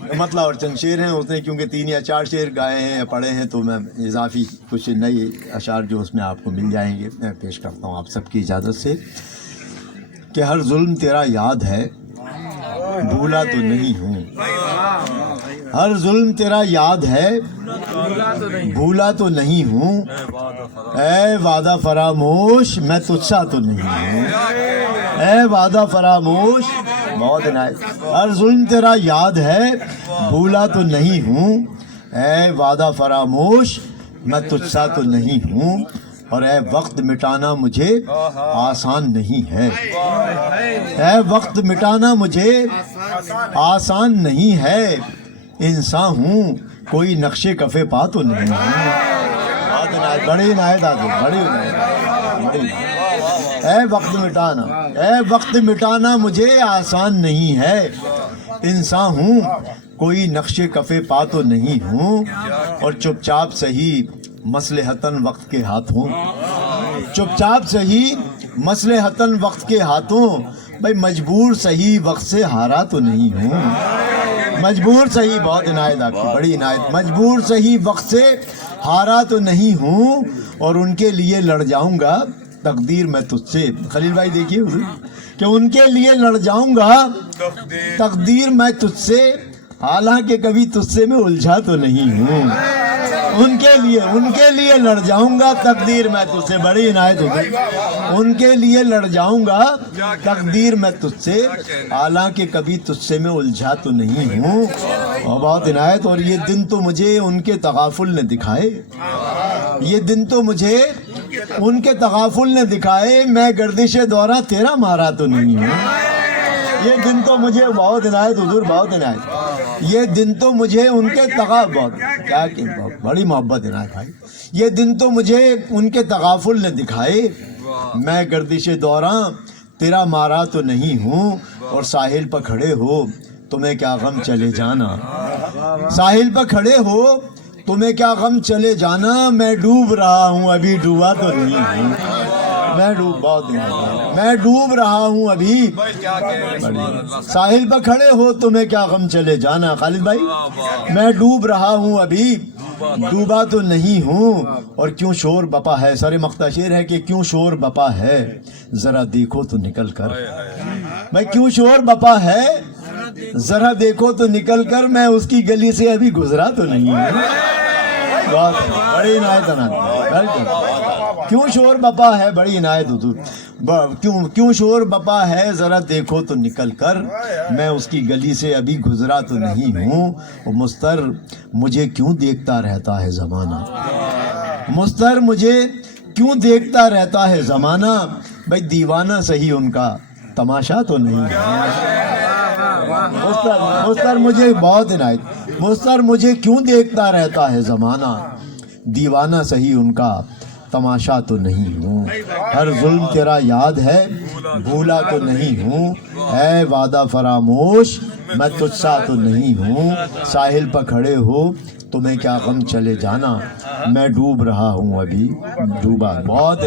مطلب اور چند شعر ہیں اس نے، کیونکہ 3 یا 4 شعر گائے ہیں یا پڑھے ہیں، تو میں اضافی کچھ نئے اشعار جو اس میں آپ کو مل جائیں گے میں پیش کرتا ہوں آپ سب کی اجازت سے، کہ ہر ظلم تیرا یاد ہے بھولا تو نہیں ہوں، ہر ظلم تیرا یاد ہے بھولا تو نہیں ہوں، اے وعدہ فراموش میں تجھ سا تو نہیں ہوں، اے وعدہ فراموش بہت عنایت، ہر ظلم تیرا یاد ہے بھولا تو نہیں ہوں، اے وعدہ فراموش میں تجھ سا تو نہیں ہوں، اور اے وقت مٹانا مجھے آسان نہیں ہے، اے وقت مٹانا مجھے آسان نہیں ہے، انسان ہوں کوئی نقش کفے پا تو نہیں ہوں، بڑی عنایت آتی بڑی عنایت، اے وقت مٹانا، اے وقت مٹانا مجھے آسان نہیں ہے، انسان ہوں کوئی نقش کفے پا تو نہیں ہوں، اور چپ چاپ صحیح مصلحتاً وقت کے ہاتھوں، چپ چاپ صحیح مصلحتاً وقت کے ہاتھوں، بھائی مجبور صحیح وقت سے ہارا تو نہیں ہوں، مجبور صحیح بہت عنایت آپ کی بڑی عنایت، مجبور صحیح وقت سے ہارا تو نہیں ہوں، اور ان کے لیے لڑ جاؤں گا تقدیر میں تجھ سے، خلیل بھائی دیکھیے کہ ان کے لیے لڑ جاؤں گا تقدیر میں تجھ سے، حالانکہ کبھی تجھ سے میں الجھا تو نہیں ہوں، ان کے لیے لڑ جاؤں گا تقدیر میں تجھ سے، بڑی عنایت ہو گئی، ان کے لیے لڑ جاؤں گا تقدیر میں تجھ سے، حالانکہ کبھی تجھ سے میں الجھا تو نہیں ہوں، اور بہت عنایت، اور یہ دن تو مجھے ان کے تغافل نے دکھائے، یہ دن تو مجھے ان کے تغافل نے دکھائے، میں گردش دورہ تیرا مارا تو نہیں ہوں، یہ دن تو مجھے بہت عنایت حضور بہت عنایت، یہ دن تو مجھے ان کے بہت کیا کہ بڑی محبت عنایت بھائی، یہ دن تو مجھے ان کے تغافل نے دکھائے، میں گردش دوراں تیرا مارا تو نہیں ہوں، اور ساحل پر کھڑے ہو تمہیں کیا غم چلے جانا، ساحل پر کھڑے ہو تمہیں کیا غم چلے جانا، میں ڈوب رہا ہوں ابھی ڈوبا تو نہیں ہوں، میں ڈوب رہا ہوں ابھی، ساحل پر کھڑے ہو تمہیں کیا غم چلے جانا، خالد بھائی میں ڈوب رہا ہوں ابھی ڈوبا تو نہیں ہوں، اور کیوں شور بپا ہے، سارے مقطع شعر ہے کہ کیوں شور بپا ہے ذرا دیکھو تو نکل کر، بھائی کیوں شور بپا ہے ذرا دیکھو تو نکل کر، میں اس کی گلی سے ابھی گزرا تو نہیں ہوں، بڑی عنایت، کیوں شور بپا ہے بڑی عنایت حضور، کیوں شور بپا ہے ذرا دیکھو تو نکل کر، میں اس کی گلی سے ابھی گزرا تو نہیں ہوں، مستر مجھے کیوں دیکھتا رہتا ہے زمانہ، مستر مجھے کیوں دیکھتا رہتا ہے زمانہ، بھائی دیوانہ صحیح ان کا تماشا تو نہیں ہے، مستر مجھے بہت عنایت، مستر مجھے کیوں دیکھتا رہتا ہے زمانہ، دیوانہ صحیح ان کا تماشا تو نہیں ہوں، ہر ظلم تیرا یاد ہے بھولا تو نہیں ہوں، اے وعدہ فراموش میں تجھ سا تو نہیں ہوں، ساحل پر کھڑے ہو تمہیں کیا غم چلے جانا، میں ڈوب رہا ہوں ابھی ڈوبا، بہت